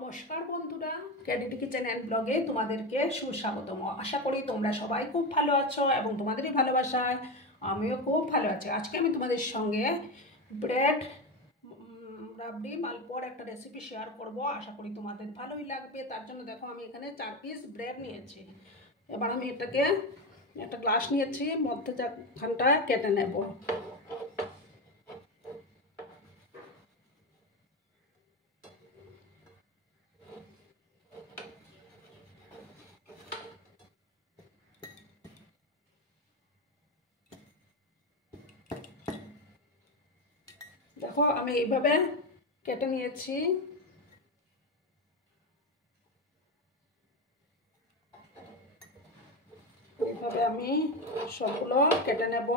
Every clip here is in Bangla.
নমস্কার বন্ধুরা, ক্যাডিটি কিচেন অ্যান্ড ব্লগে তোমাদেরকে সুস্বাগতম। আশা করি তোমরা সবাই খুব ভালো আছো এবং তোমাদেরই ভালোবাসায় আমিও খুব ভালো আছি। আজকে আমি তোমাদের সঙ্গে ব্রেড রাবড়ি মালপোয়ার একটা রেসিপি শেয়ার করব। আশা করি তোমাদের ভালোই লাগবে। তার জন্য দেখো আমি এখানে 4 পিস ব্রেড নিয়েছি। এবার আমি এটাকে একটা গ্লাস নিয়েছি, মধ্যখানটা কেটে নেব। দেখো আমি এইভাবে কেটে নিয়েছি। এইভাবে আমি সবগুলো কেটে নেব।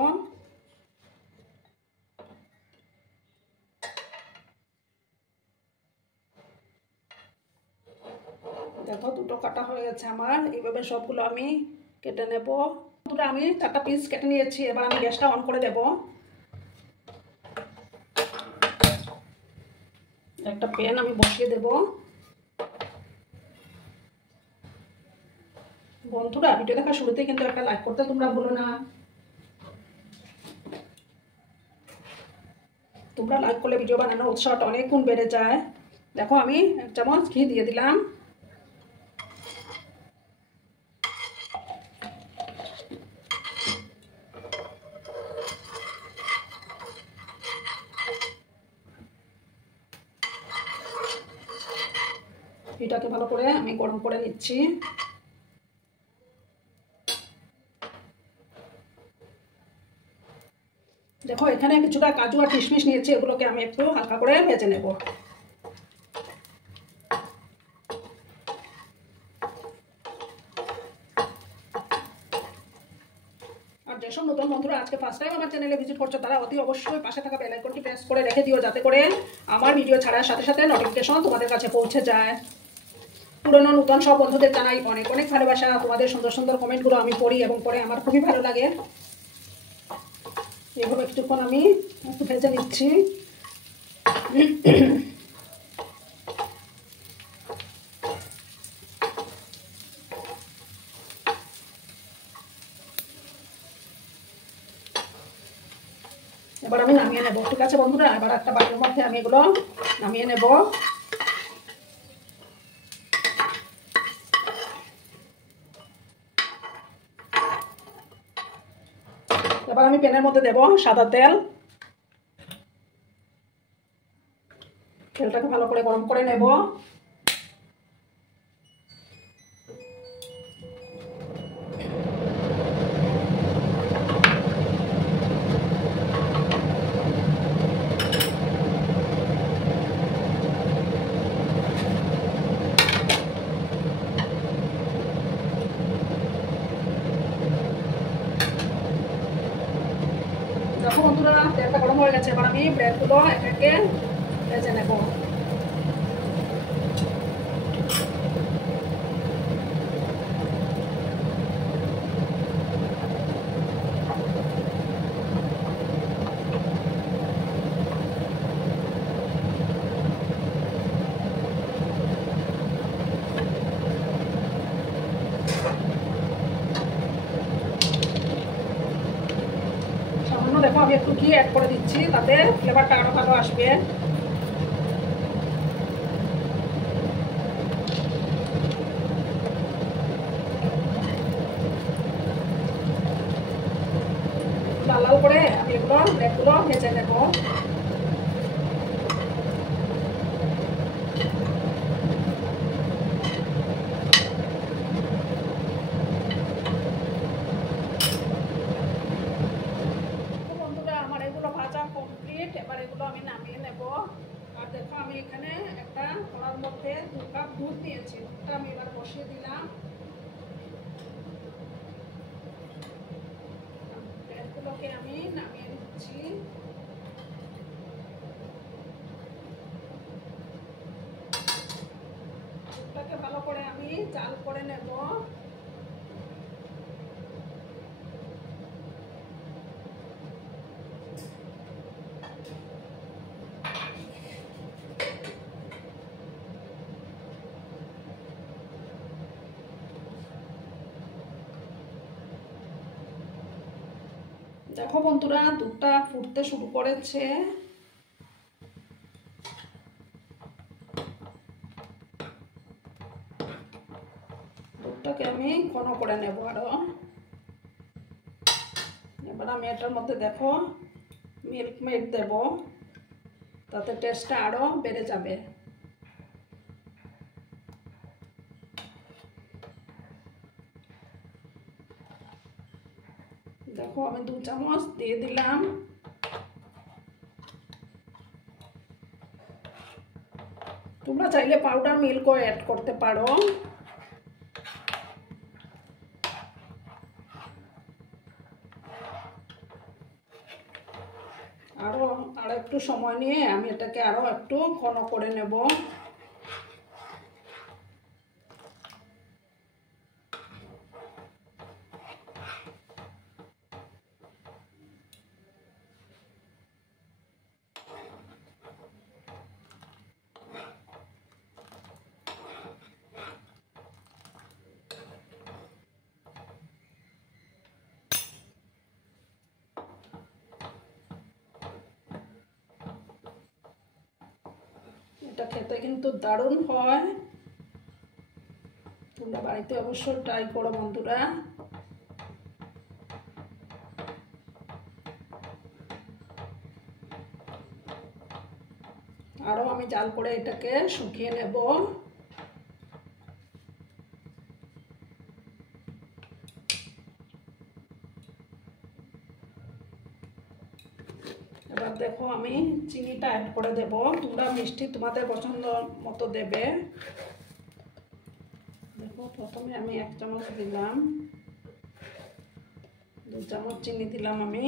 দেখো দুটো কাটা হয়ে গেছে আমার। এইভাবে সবগুলো আমি কেটে নেব। দুটো আমি 4টা পিস কেটে নিয়েছি। এবার আমি গ্যাসটা অন করে দেব। একটা প্যান আমি বসিয়ে দেব। বন্ধুরা, ভিডিও দেখার শুরুতেই কিন্তু একটা লাইক করতে তোমরা ভুলো না। তোমরা লাইক করলে ভিডিও বানানোর উৎসাহটা অনেক গুণ বেড়ে যায়। দেখো আমি 1 চামচ ঘি দিয়ে দিলাম। এটাকে ভালো করে আমি গরম করে নিচ্ছি। দেখো এখানে কিছুটা কাজু আর কিশমিশ নিয়েছি, এগুলোকে আমি একটু হালকা করে ভেজে নেব। আর যেসব নতুন বন্ধুরা আজকে ফার্স্ট টাইম আমার চ্যানেলে ভিজিট করছো, তারা অতি অবশ্যই পাশে থাকা বেল আইকনটি প্রেস করে রেখে দিও, যাতে করে আমার ভিডিও ছাড়ার সাথে সাথে নোটিফিকেশন তোমাদের কাছে পৌঁছে যায়। পুরনো নতুন সব বন্ধুদের জানাই অনেক অনেক ভালোবাসা। তোমাদের সুন্দর সুন্দর কমেন্টগুলো আমি পড়ি এবং পড়ে আমার খুবই ভালো লাগে। এইভাবে কিছুক্ষণ আমি একটু ভেজে নিচ্ছি। এবার আমি নামিয়ে নেব। ঠিক আছে বন্ধুরা, এবার একটা বাটির মধ্যে আমি এগুলো নামিয়ে নেব। এবার আমি প্যানের মধ্যে দেব সাদা তেল। তেলটাকে ভালো করে গরম করে নেব। দেখো বন্ধুরা, তেলটা গরম হয়ে গেছে। এবার আমি ব্রেডগুলো একে ভেজে নেব। দেখো আমি একটু ঘি অ্যাড করে দিচ্ছি, তাতে ফ্লেভারটা আরো ভালো আসবে। লাল লাল করে আমি এগুলো ব্রেডগুলো ভেজে নেব। এবার এগুলো আমি নামিয়ে নেব। আর দেখো আমি এখানে একটা কড়ার মধ্যে 2 কাপ দুধ নিয়েছি। দুধটা আমি এবার বসিয়ে দিলাম। ব্রেডগুলোকে আমি নামিয়ে নিচ্ছি। দুধটাকে ভালো করে আমি জাল করে নেব। দেখো বন্ধুরা, দুধটা ফুটতে শুরু করেছে। দুধটাকে আমি ঘন করে নেব আরো। এবার আমি এটার মধ্যে দেখো মিল্ক মেড দেব, তাতে টেস্টটা আরো বেড়ে যাবে। দেখো আমি 2 চামচ দিয়ে দিলাম। তোমরা চাইলে পাউডার মিল্কও অ্যাড করতে পারো। আরো একটু সময় নিয়ে আমি এটাকে আরো একটু ঘন করে নেব। এটা খেতে কিন্তু দারুণ হয়, তোমরা বাড়িতে অবশ্যই ট্রাই করো বন্ধুরা। আরো আমি জাল করে এটাকে শুকিয়ে নেব। এবার দেখো আমি চিনিটা অ্যাড করে দেব। তোমরা মিষ্টি তোমাদের পছন্দ মতো দেবে। দেখো প্রথমে আমি 1 চামচ দিলাম, 2 চামচ চিনি দিলাম আমি।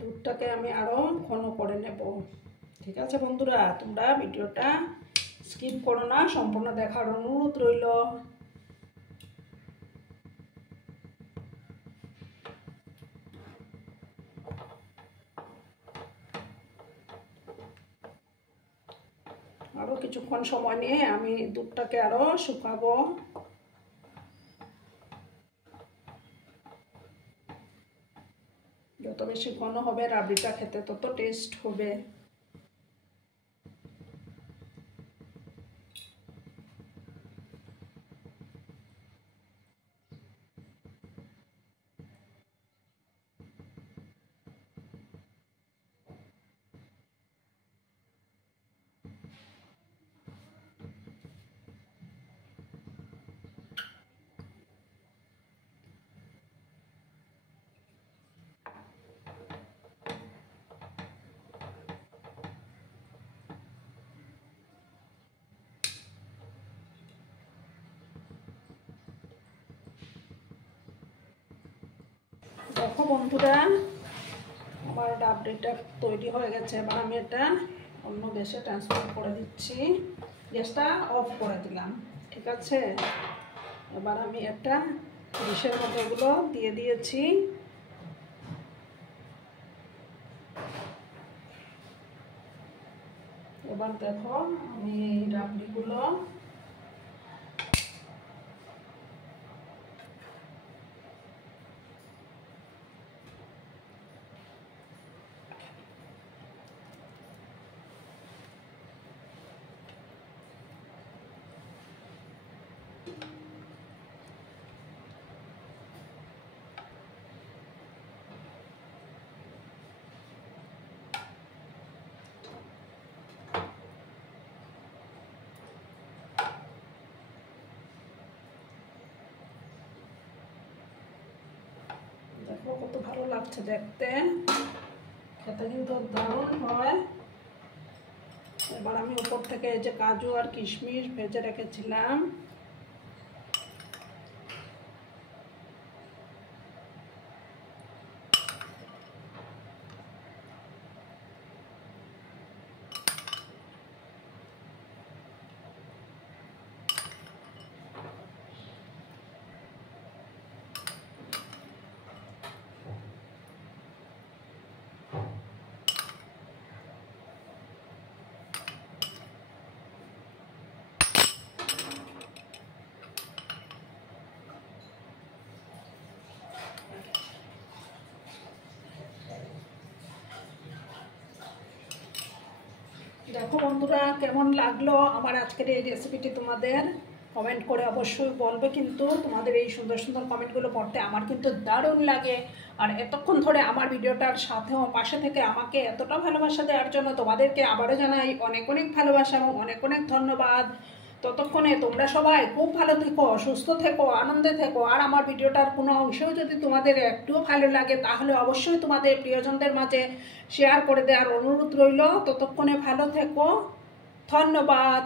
দুধটাকে আমি আরো ঘন করে নেব। ঠিক আছে বন্ধুরা, তোমরা ভিডিওটা স্কিপ করো না, সম্পূর্ণ দেখার অনুরোধ রইল। আরো কিছুক্ষণ সময় নিয়ে আমি দুধটাকে আরো শুকাবো। যত বেশি ঘন হবে রাবড়িটা খেতে তত টেস্ট হবে। দেখো বন্ধুরা, আমার রাবড়িটা তৈরি হয়ে গেছে। এবার আমি এটা অন্য গ্যাসে ট্রান্সফার করে দিচ্ছি। গ্যাসটা অফ করে দিলাম। ঠিক আছে, এবার আমি একটা ডিশের মধ্যে এগুলো দিয়ে দিয়েছি। এবার দেখো আমি রাবড়িগুলো দেখো কত ভালো লাগছে দেখতে, খেতে কিন্তু দারুণ হয়। এবার আমি উপর থেকে এই যে কাজু আর কিশমিশ ভেজে রেখেছিলাম দেখো বন্ধুরা, কেমন লাগলো আমার আজকের এই রেসিপিটি তোমাদের কমেন্ট করে অবশ্যই বলবে। কিন্তু তোমাদের এই সুন্দর সুন্দর কমেন্টগুলো পড়তে আমার কিন্তু দারুণ লাগে। আর এতক্ষণ ধরে আমার ভিডিওটার সাথেও পাশে থেকে আমাকে এতটা ভালোবাসা দেওয়ার জন্য তোমাদেরকে আবারও জানাই অনেক অনেক ভালোবাসা এবং অনেক অনেক ধন্যবাদ। ততক্ষণে তোমরা সবাই খুব ভালো থেকো, সুস্থ থেকো, আনন্দে থেকো। আর আমার ভিডিওটার কোনো অংশেও যদি তোমাদের একটুও ভালো লাগে তাহলে অবশ্যই তোমাদের প্রিয়জনদের মাঝে শেয়ার করে দেওয়ার অনুরোধ রইল। ততক্ষণে ভালো থেকো, ধন্যবাদ।